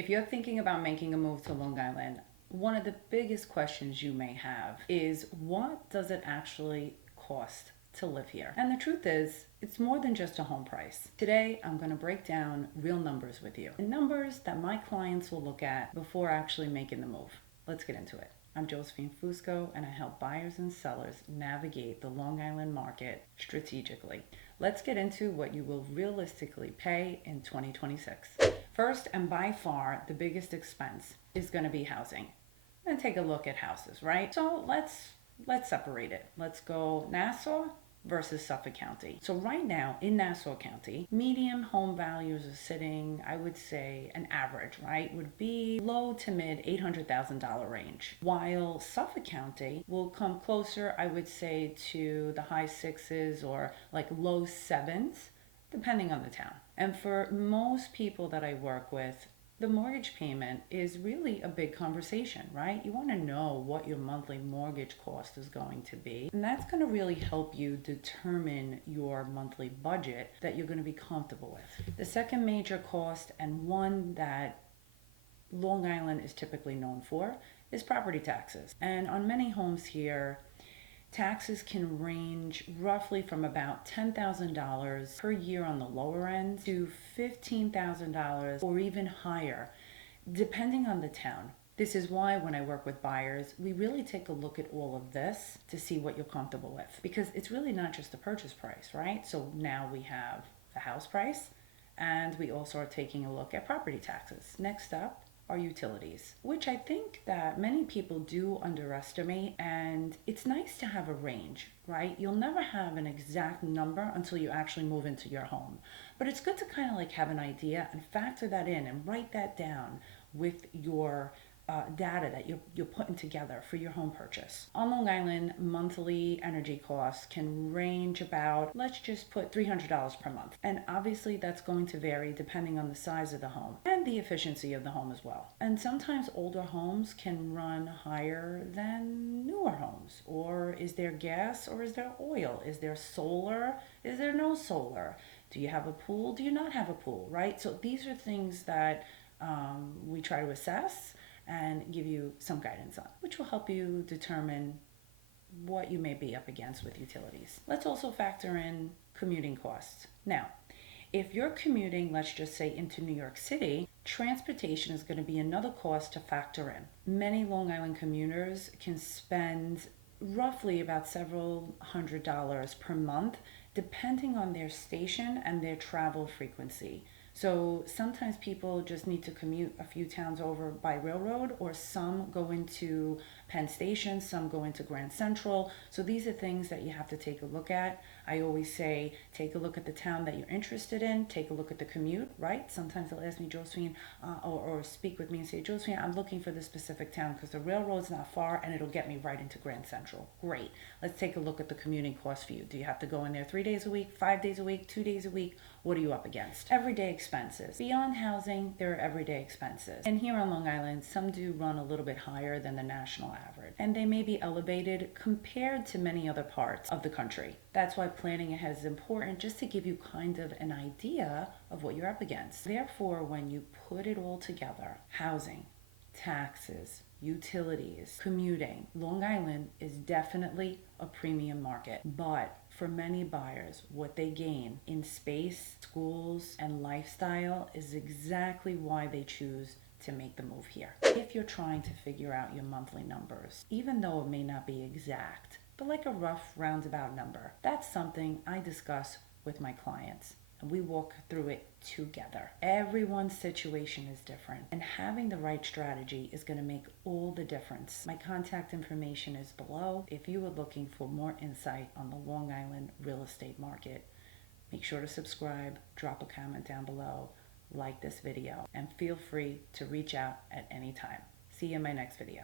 If you're thinking about making a move to Long Island, one of the biggest questions you may have is what does it actually cost to live here? And the truth is, it's more than just a home price. Today, I'm going to break down real numbers with you, and numbers that my clients will look at before actually making the move. Let's get into it. I'm Josephine Fusco, and I help buyers and sellers navigate the Long Island market strategically. Let's get into what you will realistically pay in 2026. First, and by far the biggest expense, is going to be housing. And take a look at houses, right? So let's separate it. Let's go Nassau versus Suffolk County. So right now in Nassau County, median home values are sitting, I would say an average, right, would be low to mid $800,000 range. While Suffolk County will come closer, I would say, to the high sixes or like low sevens, depending on the town. And for most people that I work with, the mortgage payment is really a big conversation, right? You want to know what your monthly mortgage cost is going to be. And that's going to really help you determine your monthly budget that you're going to be comfortable with. The second major cost, and one that Long Island is typically known for, is property taxes. And on many homes here, taxes can range roughly from about $10,000 per year on the lower end to $15,000 or even higher, depending on the town. This is why when I work with buyers, we really take a look at all of this to see what you're comfortable with, because it's really not just the purchase price, right? So now we have the house price, and we also are taking a look at property taxes. Next up are utilities, which I think that many people do underestimate, and it's nice to have a range, right? You'll never have an exact number until you actually move into your home, but it's good to kind of like have an idea and factor that in and write that down with your data that you're putting together for your home purchase. On Long Island, monthly energy costs can range about, let's just put $300 per month. And obviously that's going to vary depending on the size of the home and the efficiency of the home as well. And sometimes older homes can run higher than newer homes. Or is there gas or is there oil? Is there solar? Is there no solar? Do you have a pool? Do you not have a pool, right? So these are things that we try to assess and give you some guidance on, which will help you determine what you may be up against with utilities. Let's also factor in commuting costs. Now, if you're commuting, let's just say into New York City, transportation is going to be another cost to factor in. Many Long Island commuters can spend roughly about several $100s per month, depending on their station and their travel frequency. So sometimes people just need to commute a few towns over by railroad, or some go into Penn Station, some go into Grand Central. So these are things that you have to take a look at. I always say, take a look at the town that you're interested in, take a look at the commute, right? Sometimes they'll ask me, Josephine, or speak with me and say, Josephine, I'm looking for this specific town because the railroad's not far and it'll get me right into Grand Central. Great. Let's take a look at the commuting cost for you. Do you have to go in there 3 days a week, 5 days a week, 2 days a week? What are you up against? Everyday expenses. Beyond housing, there are everyday expenses. And here on Long Island, some do run a little bit higher than the national average. And they may be elevated compared to many other parts of the country. That's why planning ahead is important, just to give you kind of an idea of what you're up against. Therefore, when you put it all together, housing, taxes, utilities, commuting, Long Island is definitely a premium market. But for many buyers, what they gain in space, schools, and lifestyle is exactly why they choose to make the move here. If you're trying to figure out your monthly numbers, even though it may not be exact, but like a rough roundabout number, that's something I discuss with my clients, and we walk through it together. Everyone's situation is different, and having the right strategy is going to make all the difference. My contact information is below. If you are looking for more insight on the Long Island real estate market, make sure to subscribe, drop a comment down below, like this video, and feel free to reach out at any time. See you in my next video.